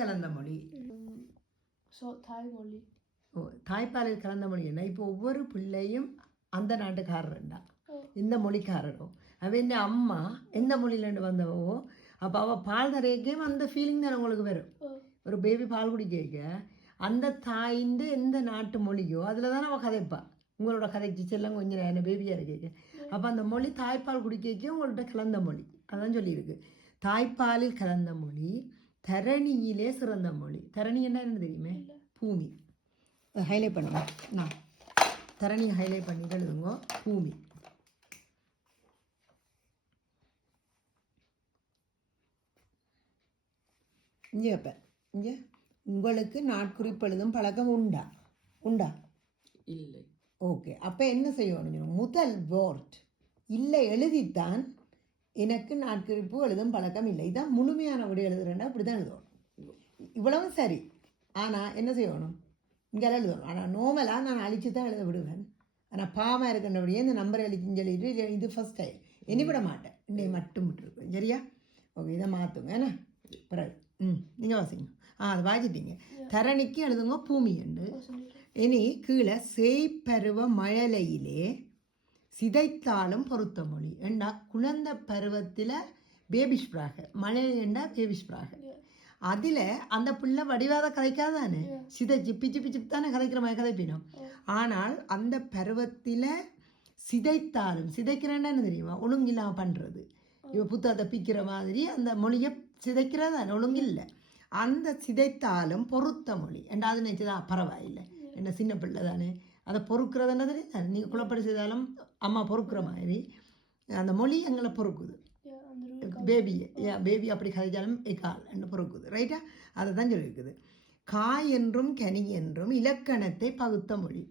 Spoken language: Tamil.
கலந்த மொழி. தாய்மொழி. தாய்ப்பாலில் கலந்த மொழி என்ன? இப்போ ஒவ்வொரு பிள்ளையும் அந்த நாட்டுக்காரர்ண்டா இந்த மொழிக்காரரோ அவன் அம்மா எந்த மொழியிலேருந்து வந்தவோ அப்போ அவள் பால் தரையக்கையும் அந்த ஃபீலிங் தான் உங்களுக்கு வரும். ஒரு பேபி பால் குடிக்க அந்த தாயிൻ്റെ எந்த நாட்டு மொழியோ அதில் தானே அவள் கதைப்பா. உங்களோட கதைக்கு செல்லம் கொஞ்சம் என்ன பேபியாக இருக்க அப்போ அந்த மொழி தாய்ப்பால் குடிக்க உங்கள்கிட்ட கலந்த மொழி. அதான் சொல்லியிருக்கு. தாய்ப்பாலில் கலந்த மொழி தரணியிலே சிறந்த மொழி. தரணி என்ன தெரியுமே? பூமி. ஹைலைட் பண்ணுங்க. நான் தரணியை ஹைலைட் பண்ணிட்டு எழுதுங்க. பூமி. இங்கே வைப்பேன். இங்கே உங்களுக்கு நாட்குறிப்பு எழுதும் பழக்கம் உண்டா? உண்டா? இல்லை. ஓகே. அப்போ என்ன செய்யணும்? முதல் வேர்ட் இல்லை எழுதித்தான் எனக்கு நாட்குறிப்பு எழுதும் பழக்கம் இல்லை. இதான் முழுமையான விட எழுதுறேன்னா இப்படி தான் எழுதணும். இவ்வளவும் சரி. ஆனால் என்ன செய்யணும்? இங்கே எழுதணும். ஆனால் நோமலாக நான் அழித்து தான் எழுத விடுவேன். ஆனால் பாவமாக இருக்கின்றபடியே இந்த நம்பரை அழிச்சுன்னு சொல்லிட்டு இது ஃபஸ்ட் டைம் இனி விட மாட்டேன். இன்னைக்கு மட்டும் விட்டுருக்கேன். சரியா? ஓகே. இதை மாற்றுங்க. ஏன்னா பிறகு நீங்கள் வாசிங்க. அதை வாசிட்டீங்க. தரணிக்கு எழுதுங்க பூமி என்று. இனி கீழே செய்பருவ மழலையிலே சிதைத்தாலும் பொருத்த மொழி. ஏண்டா குழந்தை பருவத்தில் பேபிஷ்பிராக மழலைண்டா பேபிஷ்பிராக அதில் அந்த பிள்ளை வடிவாத கதைக்காதானே சிதைச்சு பிச்சு பிச்சு தானே கதைக்கிற மாதிரி கதைப்பினோம். ஆனால் அந்த பருவத்தில் சிதைத்தாலும் சிதைக்கிறேன்னு என்ன தெரியுமா? ஒழுங்கில்லாமல் பண்ணுறது. இப்போ புத்தகத்தை பிக்கிற மாதிரி அந்த மொழியை சிதைக்கிறதானே ஒழுங்கில்லை. அந்த சிதைத்தாலும் பொருத்த மொழி ஏண்டா அது நினச்சதான் பரவாயில்லை. என்ன சின்ன பிள்ளை தானே அதை பொறுக்கிறதுன்றது தானே. நீங்கள் குழப்படி செய்தாலும் அம்மா பொறுக்கிற மாதிரி அந்த மொழி எங்களை பொறுக்குது. பேபி அப்படி கதைச்சாலும் எக்கால் என்று பொறுக்குது. ரைட்டா? அதை தான் சொல்லியிருக்குது. காய் என்றும் கனி என்றும் இலக்கணத்தை பகுத்த மொழி.